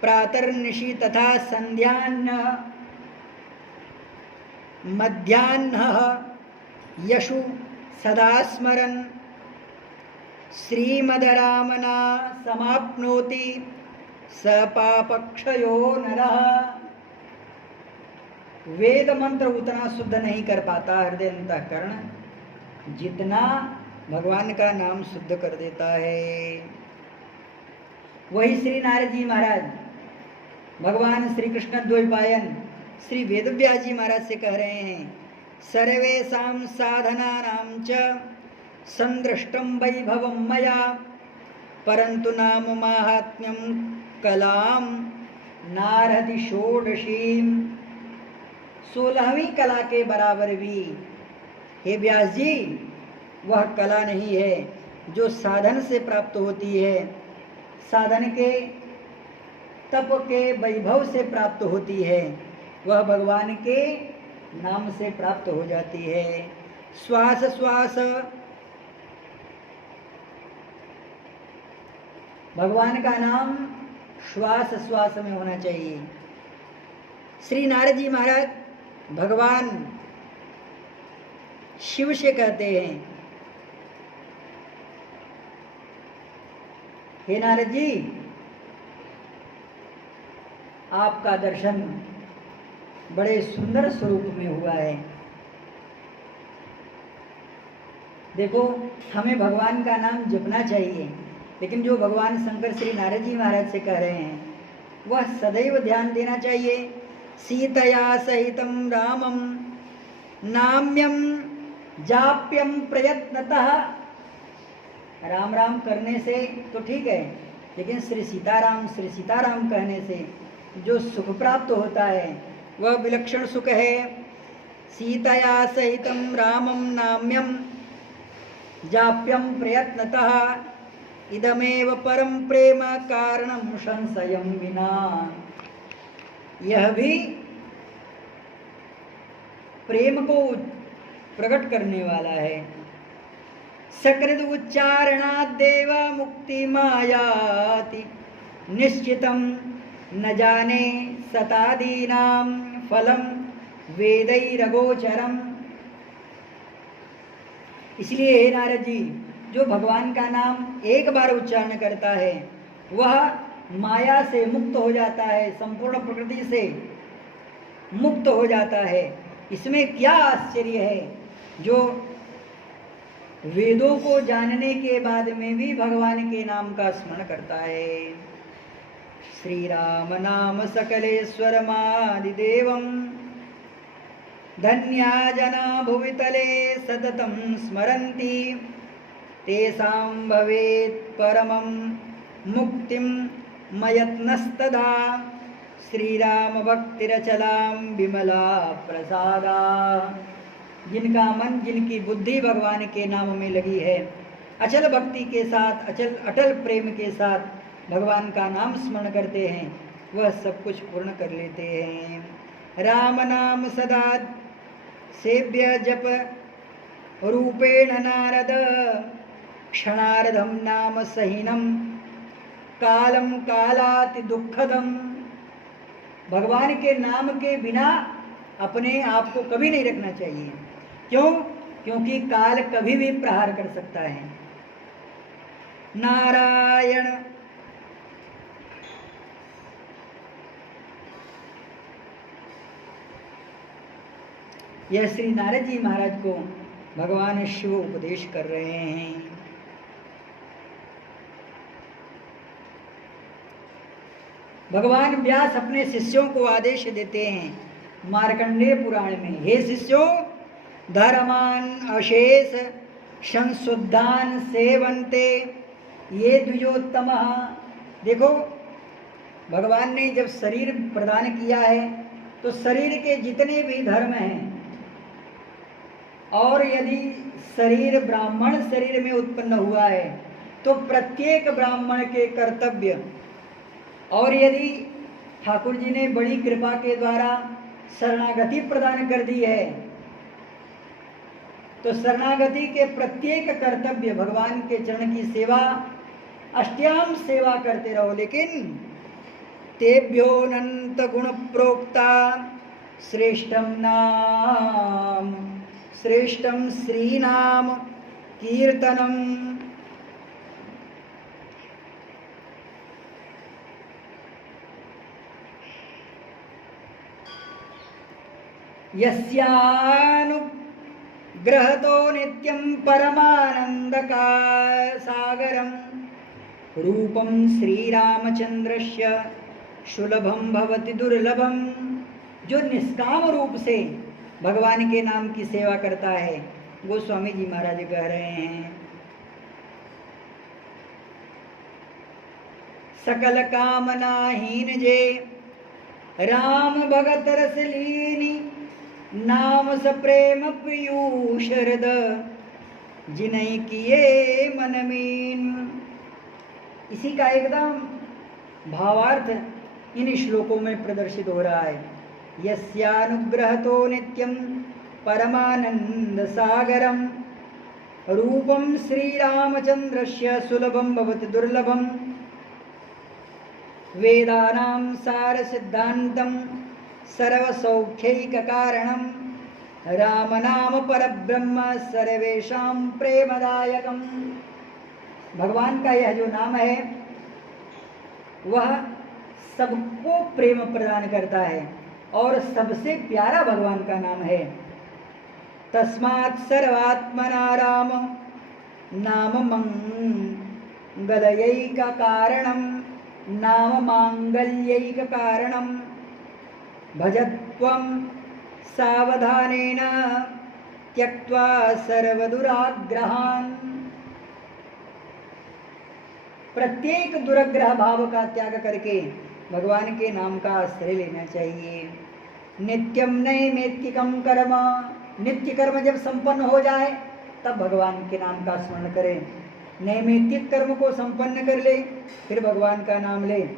प्रातर्निशि तथा संध्यान्न मध्याह्नः यशु सदा स्मरन् श्रीमदरामना समाप्नोति स पापक्षयो नरः। वेद मंत्र उतना शुद्ध नहीं कर पाता हृदय अंतःकरण जितना भगवान का नाम शुद्ध कर देता है। वही श्री नारद जी महाराज भगवान श्री कृष्ण द्वैपायन श्री वेदव्यास जी महाराज से कह रहे हैं, सर्वेषां साधनानां च संदृष्टं वैभवं मया, परंतु नाम माहात्म्यं कलां नारहति षोडशीं। 16वीं कला के बराबर भी हे व्यास जी वह कला नहीं है जो साधन से प्राप्त होती है, साधन के तप के वैभव से प्राप्त होती है, वह भगवान के नाम से प्राप्त हो जाती है। श्वास श्वास भगवान का नाम श्वास श्वास में होना चाहिए। श्री नारद जी महाराज भगवान शिव से कहते हैं, हे नारद जी आपका दर्शन बड़े सुंदर स्वरूप में हुआ है। देखो हमें भगवान का नाम जपना चाहिए, लेकिन जो भगवान शंकर श्री नारद जी महाराज से कह रहे हैं वह सदैव ध्यान देना चाहिए। सीतया सहितं रामं नाम्यं जाप्यं प्रयत्नतः। राम राम करने से तो ठीक है, लेकिन श्री सीताराम कहने से जो सुख प्राप्त होता है वह विलक्षण सुख है। सीतया सहितं रामं नाम्यं जाप्यं प्रयत्नतः, इदमेव परम प्रेम कारणं संशयं विना। यह भी प्रेम को प्रकट करने वाला है। सकृद उच्चारणादेव मुक्ति मायाति, निश्चितं न जाने सतादीनां फलम वेदैरगोचरम। इसलिए हे नारद जी जो भगवान का नाम एक बार उच्चारण करता है वह माया से मुक्त हो जाता है, संपूर्ण प्रकृति से मुक्त हो जाता है। इसमें क्या आश्चर्य है जो वेदों को जानने के बाद में भी भगवान के नाम का स्मरण करता है। श्री राम नाम सकलेश्वरमादिदेवं, धन्या जना भुवितले सततं स्मरन्ति, तेषां भवेत् परमं मुक्तिं मयत्नस्तदा, श्रीराम भक्तिरचलां विमला प्रसादा। जिनका मन जिनकी बुद्धि भगवान के नाम में लगी है, अचल भक्ति के साथ अटल प्रेम के साथ भगवान का नाम स्मरण करते हैं, वह सब कुछ पूर्ण कर लेते हैं। राम नाम सदा सेव्य जप रूपेण नारद क्षणार्धम नाम सहीनम कालम कालाति दुखदम। भगवान के नाम के बिना अपने आप को कभी नहीं रखना चाहिए। क्यों? क्योंकि काल कभी भी प्रहार कर सकता है। नारायण यह श्री नारद जी महाराज को भगवान शिव उपदेश कर रहे हैं। भगवान व्यास अपने शिष्यों को आदेश देते हैं मार्कंडेय पुराण में, हे शिष्यों, धर्मान अशेष संशुद्धान सेवन्ते ये द्विजोत्तम। देखो, भगवान ने जब शरीर प्रदान किया है तो शरीर के जितने भी धर्म हैं, और यदि शरीर ब्राह्मण शरीर में उत्पन्न हुआ है तो प्रत्येक ब्राह्मण के कर्तव्य, और यदि ठाकुर जी ने बड़ी कृपा के द्वारा शरणागति प्रदान कर दी है तो शरणागति के प्रत्येक कर्तव्य भगवान के चरण की सेवा, अष्टयाम सेवा करते रहो। लेकिन तेभ्योऽनंत गुण प्रोक्ता श्रेष्ठम नाम श्रेष्ठम श्रीनाम कीर्तनम। यस्यानुग्रहतो नित्यं परमानंदका सागरम रूपम श्रीरामचंद्रस्य सुलभम भवति दुर्लभम। जो निष्काम रूप से भगवान के नाम की सेवा करता है, गोस्वामी जी महाराज कह रहे हैं, सकल कामनाहीन जे राम भगत रस लीनी नाम स प्रेम पीयूष हृदय जिनहि किए मन मीन। इसी का एकदम भावार्थ इन श्लोकों में प्रदर्शित हो रहा है। यस्यानुग्रहतो नित्यं परमानंद सागरम रूपम श्रीरामचंद्रस्य सुलभम भवति दुर्लभम वेदानां सार सिद्धांतम सर्वसौख्यैक कारणम राम नाम परब्रह्म सर्वेषां प्रेमदायकम। भगवान का यह जो नाम है वह सबको प्रेम प्रदान करता है और सबसे प्यारा भगवान का नाम है। तस्मात् सर्वात्मना राम नाम मंगलयैक कारणम नाम मांगल्यैक कारणम भजत्वं सावधानेन त्यक्त्वा सर्वदुराग्रहान्। प्रत्येक दुराग्रह भाव का त्याग करके भगवान के नाम का आश्रय लेना चाहिए। नित्यम नैमित्तिकम कर्म, नित्य कर्म जब संपन्न हो जाए तब भगवान के नाम का स्मरण करें। नैमित्तिक कर्म को संपन्न कर ले फिर भगवान का नाम ले।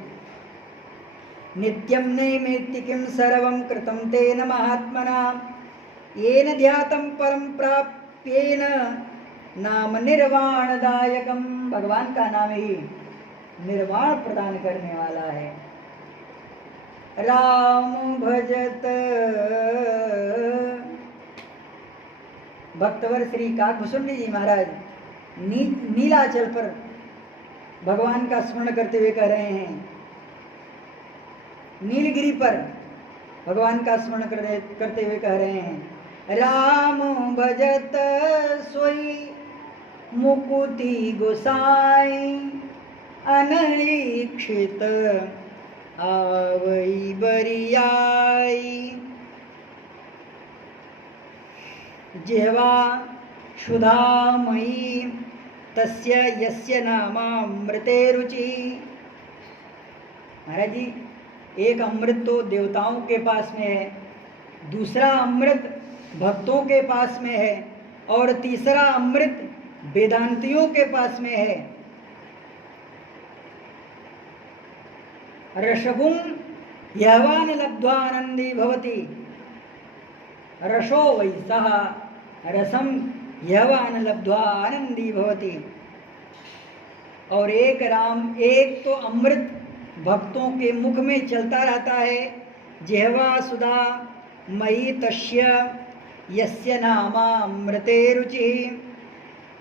नित्यम नैमित्तिकं सर्वं कृतं तेन महात्मना येन ध्यातं परं प्राप्येन नाम निर्वाणदायकम। भगवान का नाम ही निर्वाण प्रदान करने वाला है। राम भजत भक्तवर श्री काकभूषुंडी जी महाराज नीलाचल पर भगवान का स्मरण करते हुए कह रहे हैं, नीलगिरी पर भगवान का स्मरण करते हुए कह रहे हैं, राम भजत सोई मुकुति गोसाई अनलीक्षित आवई बरियाई। जिह्वा क्षुधामयी तस्य यस्य नामामृते रुचि। महाराज जी, एक अमृत तो देवताओं के पास में है, दूसरा अमृत भक्तों के पास में है और तीसरा अमृत वेदांतियों के पास में है। रसगुं यवान लब्ध्वानंदी भवति रसो वैसः रसम यवान लब्ध्वा आनंदी भवति। और एक राम, एक तो अमृत भक्तों के मुख में चलता रहता है, जिह्वा सुधा मयि तस्य यस्य नामा अमृते रुचि,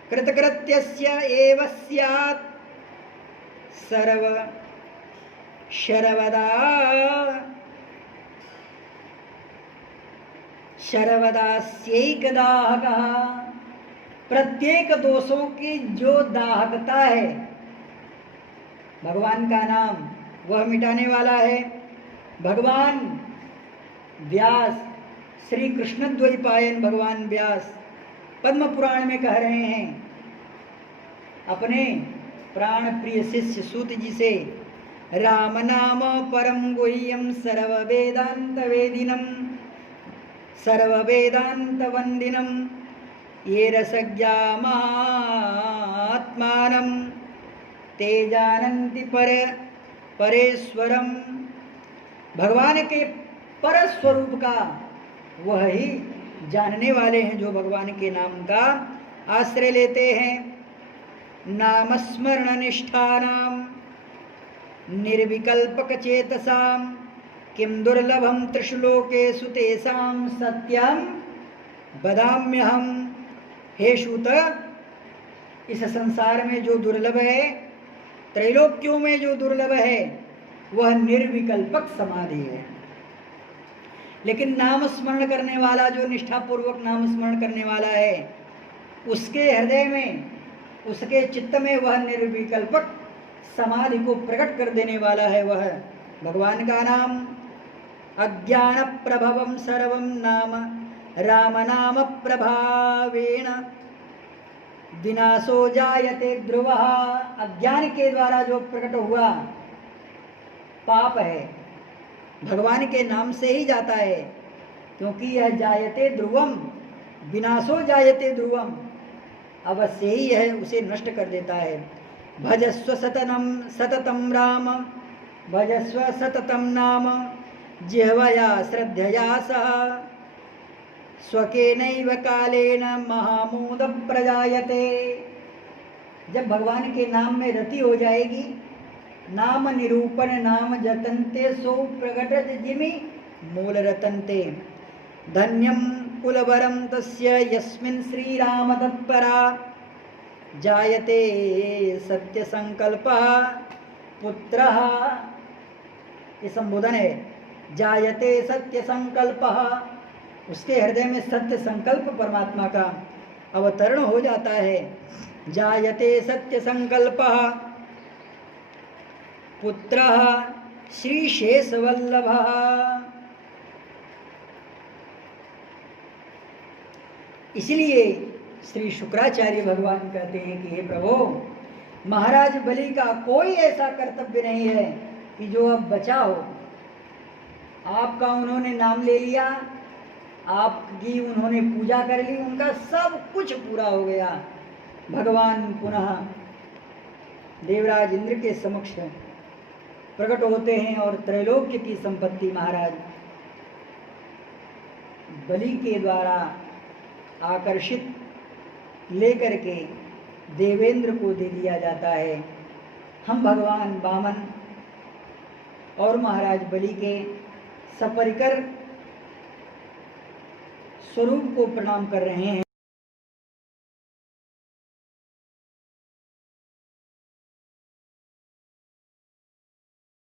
कृतकृत्यस्य एव स्यात् सर्व शर्वदा शर्वदास्यैकदाहकः। प्रत्येक दोषों की जो दाहकता है, भगवान का नाम वह मिटाने वाला है। भगवान व्यास, श्री कृष्ण द्वैपायन भगवान व्यास पद्म पुराण में कह रहे हैं अपने प्राण प्रिय शिष्य सूत जी से, राम नाम परम गुह्यम सर्ववेदांत वेदिनम सर्ववेदांत वंदिनम ये रसज्ञामात्मानं ते जानन्ति परेश्वरम। भगवान के पर स्वरूप का वह ही जानने वाले हैं जो भगवान के नाम का आश्रय लेते हैं। नामस्मरण निष्ठानां निर्विकल्पक चेतसां किं दुर्लभम त्रिश्लोकेषु तेषां सत्यम वदाम्यहम्। हे सूत, इस संसार में जो दुर्लभ है, त्रैलोक्यों में जो दुर्लभ है, वह निर्विकल्पक समाधि है। लेकिन नाम स्मरण करने वाला, जो निष्ठापूर्वक नाम स्मरण करने वाला है, उसके हृदय में, उसके चित्त में वह निर्विकल्पक समाधि को प्रकट कर देने वाला है वह भगवान का नाम। अज्ञान प्रभवम सर्वम नाम राम नाम प्रभावेण विनाशो जायते ध्रुवः। अज्ञान के द्वारा जो प्रकट हुआ पाप है, भगवान के नाम से ही जाता है, क्योंकि यह जायते ध्रुवम, विनाशो जायते ध्रुवम, अवश्य ही यह उसे नष्ट कर देता है। भजस्व सततम राम, भजस्व सततम नाम, जिह्वया श्रद्धया सह स्वकेनैव कालेन महामोद प्रजायते। जब भगवान के नाम में रति हो जाएगी, नाम निरूपण नाम जतन्ते सो प्रकटत जिमि मूल रतन्ते। धन्यम कुलवरम तस्य यस्मिन् श्रीराम तत्परा जायते सत्य संकल्पः पुत्रः। ये संबोधन है, जायते सत्य संकल्पः, उसके हृदय में सत्य संकल्प परमात्मा का अवतरण हो जाता है। जायते सत्य संकल्पः पुत्रः श्री शेषवल्लभः। इसलिए श्री शुक्राचार्य भगवान कहते हैं कि हे प्रभु, महाराज बलि का कोई ऐसा कर्तव्य नहीं है कि जो अब बचा हो। आपका उन्होंने नाम ले लिया, आपकी उन्होंने पूजा कर ली, उनका सब कुछ पूरा हो गया। भगवान पुनः देवराज इंद्र के समक्ष प्रकट होते हैं और त्रैलोक्य की संपत्ति महाराज बलि के द्वारा आकर्षित लेकर के देवेंद्र को दे दिया जाता है। हम भगवान वामन और महाराज बलि के सपरिकर स्वरूप को प्रणाम कर रहे हैं।